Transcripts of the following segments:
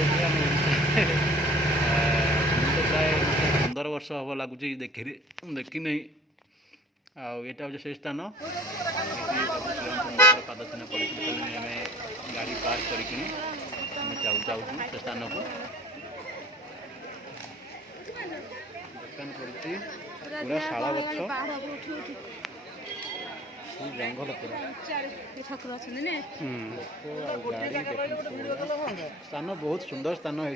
तो प्राय 15 वर्ष हम लगुच देखी नहीं आईटा हूँ से स्थान पाद चिन्ह पड़ी आम गाड़ी पार्क करके जाऊँ से स्थान को दुकान पड़ी पूरा शाला गछ जंगल पूरा स्थान बहुत सुंदर स्थान है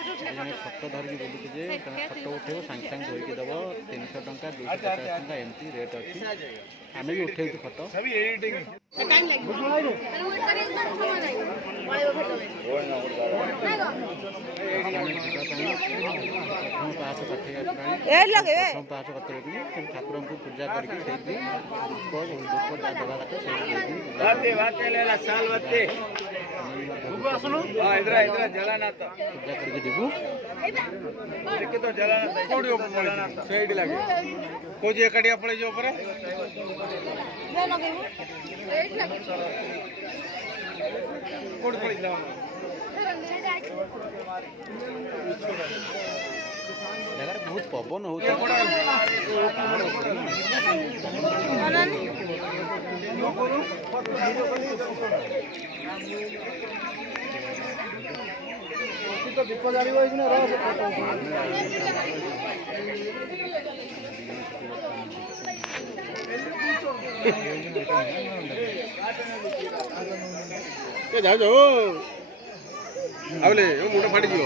फटो धरिकी बोलुचे फटो उठे सागे सागे धोईकी दब 300 टंका 250 टंका एमती रेट अच्छी आम भी उठे फटो पाँच ठाकुर को पूजा करके पूजा करके जीवु कौन एकाटिया पड़े जगह बहुत पवन हो दीप जाड़ी जाओ जाओ आबले मुंड फाटी जीव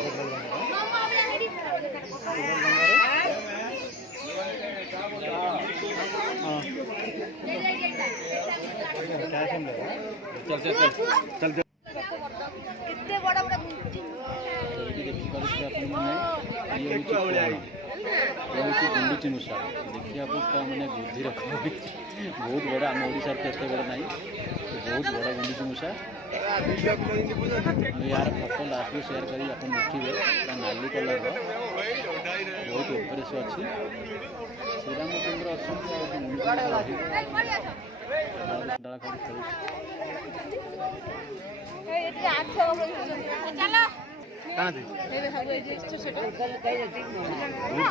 चल चल चल चल कितने बड़ा बड़ा देखी पारे गुंडुची मूषा देखिए मैंने बुद्धि रख बहुत बड़ा आम ओडिशा एत बड़ा ना बहुत बड़ा गुंडुची मूषा यार फोटो लास्ट में शेयर करी आप देखिए नाली कलर बहुत ऊपर से अच्छी श्रीरामचंद्र अच्छा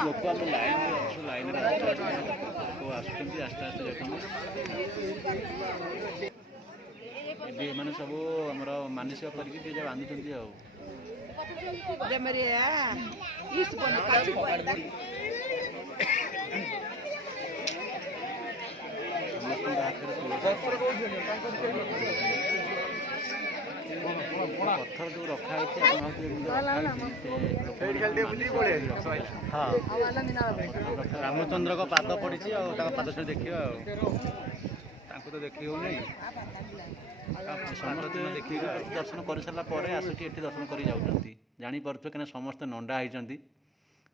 लोक आम लाइन आसते आस्ते मैंने सब आमर मानसिक करके बांधुंट पत्थर जो रखा रामचंद्र को पाद पड़ी पाद से देखिए तो देखी हो नहीं समस्त देखिए दर्शन कर सारा आसिक दर्शन कर जापारे कहीं समस्त नंडा होती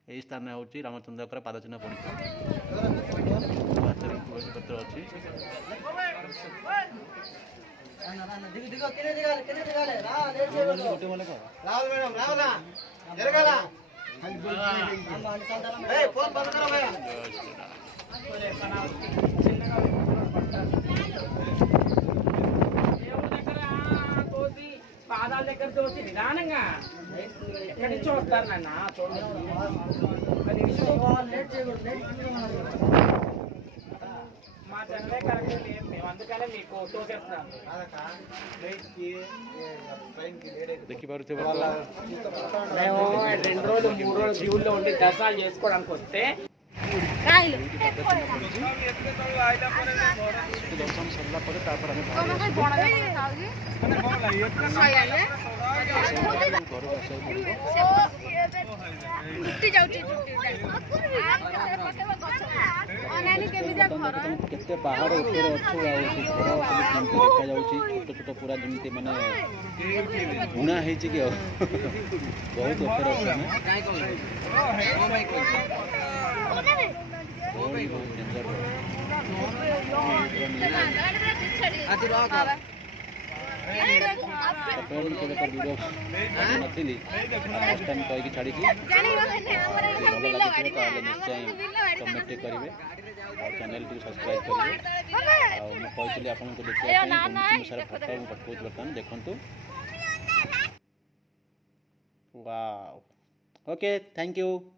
यही स्थान हूँ रामचंद्र पाद चिन्ह पड़ी तुलसी पत्र अच्छी పాదాల దగ్గర చూసి నిదానంగా ఎక్కడి నుంచి వస్తారు నాన్న మా జనరే కరెక్ట్ లేదు మేము అందుకనే మీకు తోసేస్తున్నాం మేము 2 రోజులు 3 రోజులు జీవుల్లో ఉండి దర్శనాలు చేసుకోవడానికి వస్తే दर्शन सरला केते पहाड़ ऊपर अच्छु देखा छोट छोट पूरा जमी माने बुणा है कि बहुत ऊपर नथी फर्स्ट टाइम कहीकि छाड़ी भल लगे निश्चय कमेंट करेंगे चैनल टी सब्सक्राइब करेंगे मुझे आपको देखिए सारा फटो पठाऊँ बर्तमान देखूँ वाव. Okay, thank you.